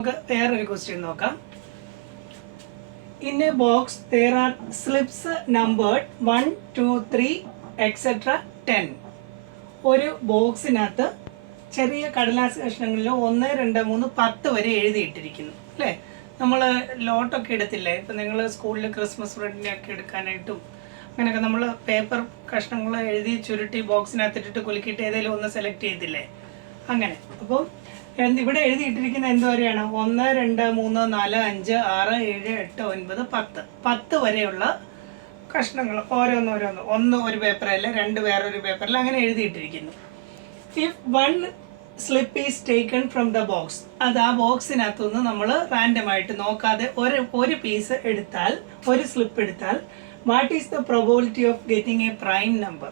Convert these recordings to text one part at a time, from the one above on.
നമുക്ക് വേറൊരു ക്വസ്റ്റ്യൻ നോക്കാം. In A box there are slips numbered 1, 2, 3 etc. 10. ഒരു ബോക്സിനകത്ത് ചെറിയ കടലാസ് കഷ്ണങ്ങളിൽ 1, 2, 3, 10 വരെ എഴുതിയിട്ടിരിക്കുന്നു അല്ലേ. നമ്മൾ ലോട്ടൊക്കെ എടുത്തില്ലേ, ഇപ്പം നിങ്ങൾ സ്കൂളിൽ ക്രിസ്മസ് ഫ്രണ്ടിനെയൊക്കെ എടുക്കാനായിട്ടും അങ്ങനെയൊക്കെ നമ്മൾ പേപ്പർ കഷ്ണങ്ങൾ എഴുതി ചുരുട്ടി ബോക്സിനകത്തിട്ടിട്ട് കുലുക്കിയിട്ട് ഏതെങ്കിലും ഒന്ന് സെലക്ട് ചെയ്തില്ലേ, അങ്ങനെ. അപ്പം ഇവിടെ എഴുതിയിട്ടിരിക്കുന്ന എന്തോരെയാണ്? 1, 2, 3, 4, 5, 6, 7, 8, 9, 10 വരെയുള്ള കഷ്ണങ്ങൾ ഓരോന്നോരോന്ന്, ഒന്ന് ഒരു പേപ്പറല്ല, രണ്ട് വേറൊരു പേപ്പറിൽ അങ്ങനെ എഴുതിയിട്ടിരിക്കുന്നു. If one slip is taken from the box, അത് ആ ബോക്സിനകത്തുനിന്ന് നമ്മൾ റാൻഡമായിട്ട് നോക്കാതെ ഒരു പീസ് എടുത്താൽ, ഒരു സ്ലിപ്പ് എടുത്താൽ, what is the probability of getting A prime number?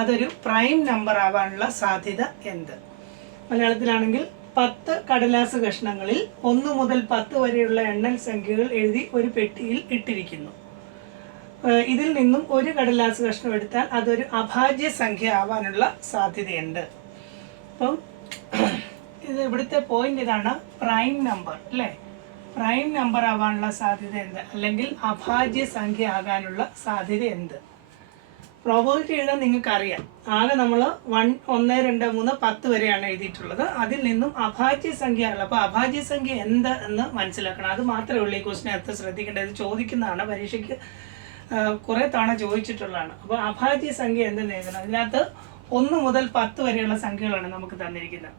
അതൊരു പ്രൈം നമ്പർ ആവാനുള്ള സാധ്യത എന്ത്? മലയാളത്തിലാണെങ്കിൽ 10 കടലാസ് കഷ്ണങ്ങളിൽ 1 മുതൽ 10 വരെയുള്ള എണ്ണൽ സംഖ്യകൾ എഴുതി ഒരു പെട്ടിയിൽ ഇട്ടിരിക്കുന്നു. ഇതിൽ നിന്നും ഒരു കടലാസ് കഷ്ണം എടുത്താൽ അതൊരു അഭാജ്യ സംഖ്യ ആവാനുള്ള സാധ്യതയുണ്ട്. അപ്പം ഇത് ഇവിടുത്തെ പോയിന്റ് ഇതാണ്, പ്രൈം നമ്പർ അല്ലേ. പ്രൈം നമ്പർ ആവാനുള്ള സാധ്യത എന്ത്, അല്ലെങ്കിൽ അഭാജ്യ സംഖ്യ ആകാനുള്ള സാധ്യത എന്ത്? പ്രോബബിലിറ്റി എഴുതാൻ നിങ്ങൾക്ക് അറിയാം. ആകെ നമ്മൾ 1, 2, 3, 10 വരെയാണ് എഴുതിയിട്ടുള്ളത്. അതിൽ നിന്നും അഭാജ്യ സംഖ്യയാണ്. അപ്പോൾ അഭാജ്യ സംഖ്യ എന്ത് എന്ന് മനസ്സിലാക്കണം. അത് മാത്രമേ ഉള്ളൂ ഈ ക്വസ്റ്റിനകത്ത് ശ്രദ്ധിക്കേണ്ടത്. ചോദിക്കുന്നതാണ്, പരീക്ഷയ്ക്ക് കുറേ തവണ ചോദിച്ചിട്ടുള്ളതാണ്. അപ്പോൾ അഭാജ്യ സംഖ്യ എന്തെന്ന് എഴുതണം. ഇതിനകത്ത് 1 മുതൽ 10 വരെയുള്ള സംഖ്യകളാണ് നമുക്ക് തന്നിരിക്കുന്നത്.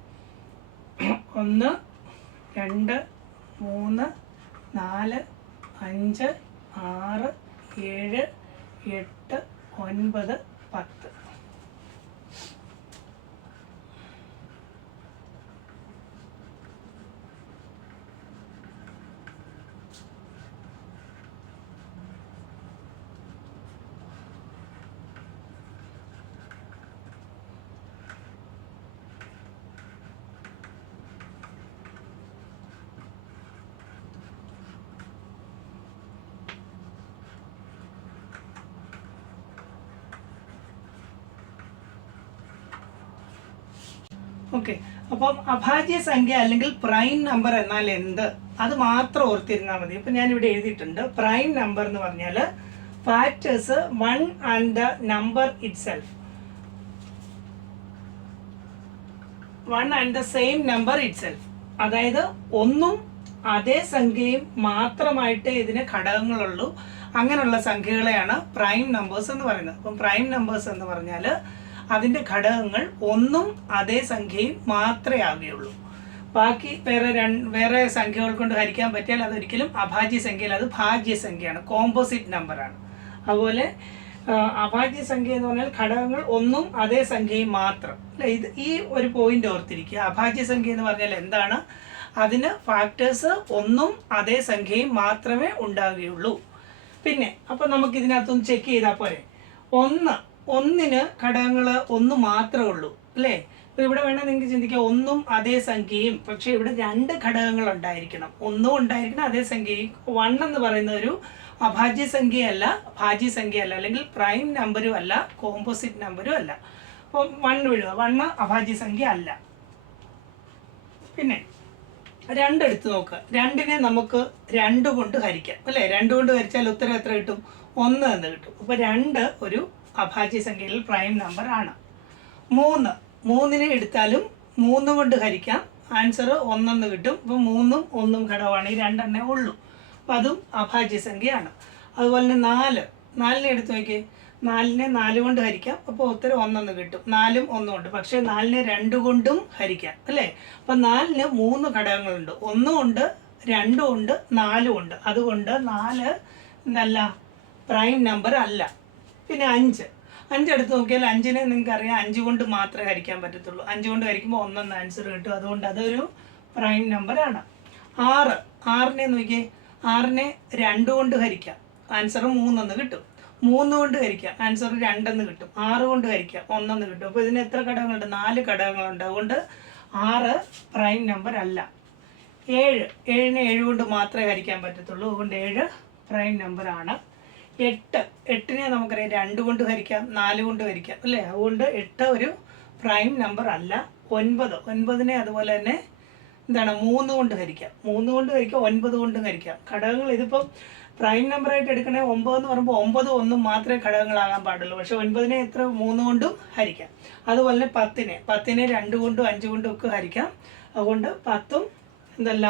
1, 2, 3, 4, 5, 6, 7, 8, 9, 10. ഓക്കെ, അപ്പം അഭാജ്യ സംഖ്യ അല്ലെങ്കിൽ പ്രൈം നമ്പർ എന്നാൽ എന്ത്, അത് മാത്രം ഓർത്തിരുന്നാൽ മതി. ഇപ്പം ഞാനിവിടെ എഴുതിയിട്ടുണ്ട്. പ്രൈം നമ്പർ എന്ന് പറഞ്ഞാൽ factors 1 and the number it self, 1 and the same number it self. അതായത് ഒന്നും അതേ സംഖ്യയും മാത്രമായിട്ട് ഇതിന് ഘടകങ്ങളുള്ളൂ. അങ്ങനെയുള്ള സംഖ്യകളെയാണ് പ്രൈം നമ്പേഴ്സ് എന്ന് പറയുന്നത്. അപ്പം പ്രൈം നമ്പേഴ്സ് എന്ന് പറഞ്ഞാൽ അതിൻ്റെ ഘടകങ്ങൾ ഒന്നും അതേ സംഖ്യയും മാത്രമേ ആവുകയുള്ളൂ. ബാക്കി വേറെ സംഖ്യകൾ കൊണ്ട് ഹരിക്കാൻ പറ്റിയാൽ അതൊരിക്കലും അഭാജ്യ സംഖ്യയിൽ അത് ഭാജ്യ സംഖ്യയാണ്, കോമ്പോസിറ്റ് നമ്പറാണ്. അതുപോലെ അഭാജ്യ സംഖ്യ എന്ന് പറഞ്ഞാൽ ഘടകങ്ങൾ ഒന്നും അതേ സംഖ്യയും മാത്രം അല്ലേ. ഈ ഒരു പോയിന്റ് ഓർത്തിരിക്കുക. അഭാജ്യ സംഖ്യ എന്ന് പറഞ്ഞാൽ എന്താണ്? അതിന് ഫാക്ടേഴ്സ് ഒന്നും അതേ സംഖ്യയും മാത്രമേ ഉണ്ടാവുകയുള്ളൂ. പിന്നെ അപ്പം നമുക്ക് ഇതിനകത്തൊന്ന് ചെക്ക് ചെയ്താൽ പോരെ. ഒന്നിന് ഘടകങ്ങൾ 1 മാത്രമേ ഉള്ളൂ അല്ലേ. അപ്പോൾ ഇവിടെ വേണമെങ്കിൽ നിങ്ങൾക്ക് ചിന്തിക്കാം ഒന്നും അതേ സംഖ്യയും, പക്ഷേ ഇവിടെ 2 ഘടകങ്ങൾ ഉണ്ടായിരിക്കണം. ഒന്നും ഉണ്ടായിരിക്കണം, അതേ സംഖ്യയും. 1 എന്ന് പറയുന്ന ഒരു അഭാജ്യ സംഖ്യയല്ല, ഭാജ്യ സംഖ്യയല്ല, അല്ലെങ്കിൽ പ്രൈം നമ്പരും അല്ല, കോമ്പോസിറ്റ് നമ്പരും അല്ല. അപ്പം 1 വിടുക, 1 അഭാജ്യ സംഖ്യ അല്ല. പിന്നെ 2 എടുത്ത് നോക്കുക. 2നെ നമുക്ക് 2 കൊണ്ട് ഹരിക്കാം അല്ലേ. 2 കൊണ്ട് ഹരിച്ചാൽ ഉത്തരം എത്ര കിട്ടും? 1 എന്ന് കിട്ടും. അപ്പോൾ 2 ഒരു അഭാജ്യ സംഖ്യയിൽ പ്രൈം നമ്പർ ആണ്. 3നെ എടുത്താലും 3 കൊണ്ട് ഹരിക്കാം, ആൻസർ 1 എന്ന് കിട്ടും. അപ്പോൾ 3ഉം 1ഉം ഘടകമാണ്, ഈ 2 എണ്ണേ ഉള്ളൂ. അപ്പോൾ അതും അഭാജ്യ സംഖ്യയാണ്. അതുപോലെ തന്നെ 4നെ എടുത്ത് നോക്കിയേ. 4നെ 4 കൊണ്ട് ഹരിക്കാം, അപ്പോൾ ഉത്തരം 1 എന്ന് കിട്ടും. 4ഉം 1ഉം ഉണ്ട്, പക്ഷേ 4നെ 2 കൊണ്ടും ഹരിക്കാം അല്ലേ. അപ്പം 4ന് 3 ഘടകങ്ങളുണ്ട്. 1ഉം ഉണ്ട്, 2ഉം ഉണ്ട്, 4ഉം ഉണ്ട്. അതുകൊണ്ട് 4 എന്നല്ല, പ്രൈം നമ്പർ അല്ല. പിന്നെ 5 എടുത്ത് നോക്കിയാൽ 5നെ നിങ്ങൾക്കറിയാം 5 കൊണ്ട് മാത്രമേ ഹരിക്കാൻ പറ്റത്തുള്ളൂ. 5 കൊണ്ട് ഹരിക്കുമ്പോൾ 1 എന്ന് ആൻസർ കിട്ടും. അതുകൊണ്ട് അതൊരു പ്രൈം നമ്പറാണ്. 6നെ നോക്കിയേ. 6നെ 2 കൊണ്ട് ഹരിക്കാം, ആൻസർ 3 എന്ന് കിട്ടും. 3 കൊണ്ട് ഹരിക്കാം, ആൻസർ 2 എന്ന് കിട്ടും. 6 കൊണ്ട് ഹരിക്കാം, 1 എന്ന് കിട്ടും. അപ്പോൾ ഇതിന് എത്ര ഘടകങ്ങളുണ്ട്? 4 ഘടകങ്ങളുണ്ട്. അതുകൊണ്ട് 6 പ്രൈം നമ്പർ അല്ല. 7നെ 7 കൊണ്ട് മാത്രമേ ഹരിക്കാൻ പറ്റത്തുള്ളൂ. അതുകൊണ്ട് 7 പ്രൈം നമ്പറാണ്. 8നെ നമുക്കറിയാം 2 കൊണ്ട് ഹരിക്കാം, 4 കൊണ്ട് ഹരിക്കാം അല്ലേ. അതുകൊണ്ട് 8 ഒരു പ്രൈം നമ്പർ അല്ല. 9നെ അതുപോലെ തന്നെ എന്താണ് 3 കൊണ്ട് ഹരിക്കാം. 3 കൊണ്ട് ഹരിക്കാം, 9 കൊണ്ട് ഹരിക്കാം. ഘടകങ്ങൾ ഇതിപ്പം പ്രൈം നമ്പറായിട്ട് എടുക്കണേ 9 എന്ന് പറയുമ്പോൾ 9 1 മാത്രമേ ഘടകങ്ങളാകാൻ പാടുള്ളൂ. പക്ഷെ 9നെ എത്ര 3 കൊണ്ടും ഹരിക്കാം. അതുപോലെ 10നെ 2 കൊണ്ടും 5 കൊണ്ടും ഒക്കെ ഹരിക്കാം. അതുകൊണ്ട് 10ഉം എന്തല്ല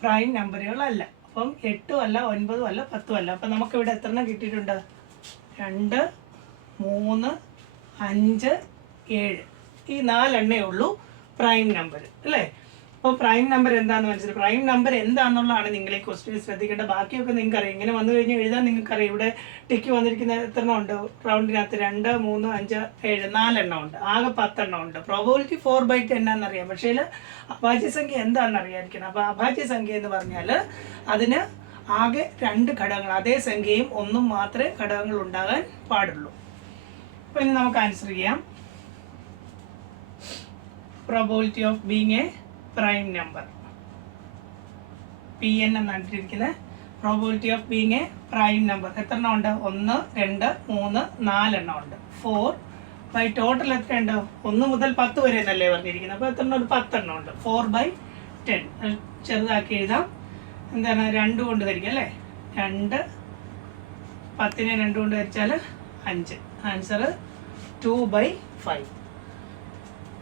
പ്രൈം നമ്പറുകളല്ല. അപ്പം 8ഉം അല്ല, 9ഉം അല്ല, 10ഉം അല്ല. അപ്പം നമുക്കിവിടെ എത്ര എണ്ണം കിട്ടിയിട്ടുണ്ട്? 2, 3, 5, 7 ഈ 4 എണ്ണേ ഉള്ളൂ പ്രൈം നമ്പർ അല്ലേ? അപ്പോൾ പ്രൈം നമ്പർ എന്താണെന്ന് മനസ്സിലായി. പ്രൈം നമ്പർ എന്താണെന്നുള്ളതാണ് നിങ്ങൾ ഈ ക്വസ്റ്റ്യൻ ശ്രദ്ധിക്കേണ്ടത്. ബാക്കിയൊക്കെ നിങ്ങൾക്ക് അറിയാം. ഇങ്ങനെ വന്നു കഴിഞ്ഞാൽ എഴുതാൻ നിങ്ങൾക്കറിയാം. ഇവിടെ ടിക്ക് വന്നിരിക്കുന്ന എത്ര എണ്ണം ഉണ്ട് റൗണ്ടിനകത്ത്? 2, 3, 5, 7 4 എണ്ണം ഉണ്ട്. ആകെ 10 എണ്ണം ഉണ്ട്. പ്രോബബിലിറ്റി 4/10 എന്നാണെന്നറിയാം. പക്ഷേ അഭാജ്യ സംഖ്യ എന്താണെന്ന് അറിയാതിരിക്കണം. അപ്പോൾ അഭാജ്യ സംഖ്യ എന്ന് പറഞ്ഞാൽ അതിന് ആകെ 2 ഘടകങ്ങൾ, അതേ സംഖ്യയും 1 മാത്രമേ ഘടകങ്ങൾ ഉണ്ടാകാൻ പാടുള്ളൂ. അപ്പോൾ ഇനി നമുക്ക് ആൻസർ ചെയ്യാം. Probability of being A prime number, PN എന്നാണ് ഇട്ടിരിക്കുന്നത്. Probability of being A prime number എത്ര എണ്ണം ഉണ്ട്? 1, 2, 3, 4 എണ്ണം ഉണ്ട്. 4 ബൈ ടോട്ടൽ എത്ര ഉണ്ട്? 1 മുതൽ 10 വരെ എന്നല്ലേ പറഞ്ഞിരിക്കുന്നത്. അപ്പോൾ എത്ര എണ്ണം ഉണ്ട്? 10 എണ്ണം ഉണ്ട്. 4/10 ചെറുതാക്കി എഴുതാം. എന്താണ്? 2 കൊണ്ട് ഹരിക്കാം അല്ലേ? 2, 10നെ 2 കൊണ്ട് ഹരിച്ചാൽ 5. ആൻസർ 2/5.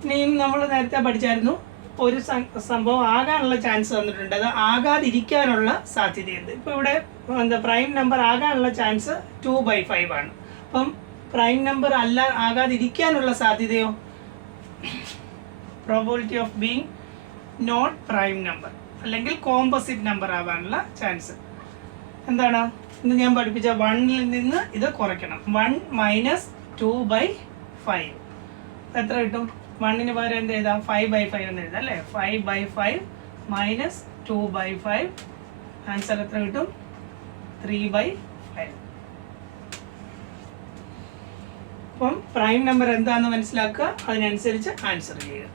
ഇനിയും നമ്മൾ നേരത്തെ പഠിച്ചായിരുന്നു, ഒരു സംഭവം ആകാനുള്ള ചാൻസ് തന്നിട്ടുണ്ട്. അത് ആകാതിരിക്കാനുള്ള സാധ്യതയുണ്ട്. ഇപ്പോൾ ഇവിടെ എന്താ പ്രൈം നമ്പർ ആകാനുള്ള ചാൻസ് 2/5 ആണ്. അപ്പം പ്രൈം നമ്പർ അല്ല ആകാതിരിക്കാനുള്ള സാധ്യതയോ? Probability of being not prime number അല്ലെങ്കിൽ കോമ്പോസിറ്റ് നമ്പർ ആവാനുള്ള ചാൻസ് എന്താണ്? ഇന്ന് ഞാൻ പഠിപ്പിച്ച 1ൽ നിന്ന് ഇത് കുറയ്ക്കണം. 1 മൈനസ് 2/5 എത്ര കിട്ടും? 1ന് പകരം എന്ത് എഴുതാം? 5/5 എന്ന് എഴുതാം അല്ലേ? 5/5 മൈനസ് 2/5 ആൻസർ എത്ര കിട്ടും? 3/5. അപ്പം പ്രൈം നമ്പർ എന്താണെന്ന് മനസ്സിലാക്കുക, അതിനനുസരിച്ച് ആൻസർ ചെയ്യുക.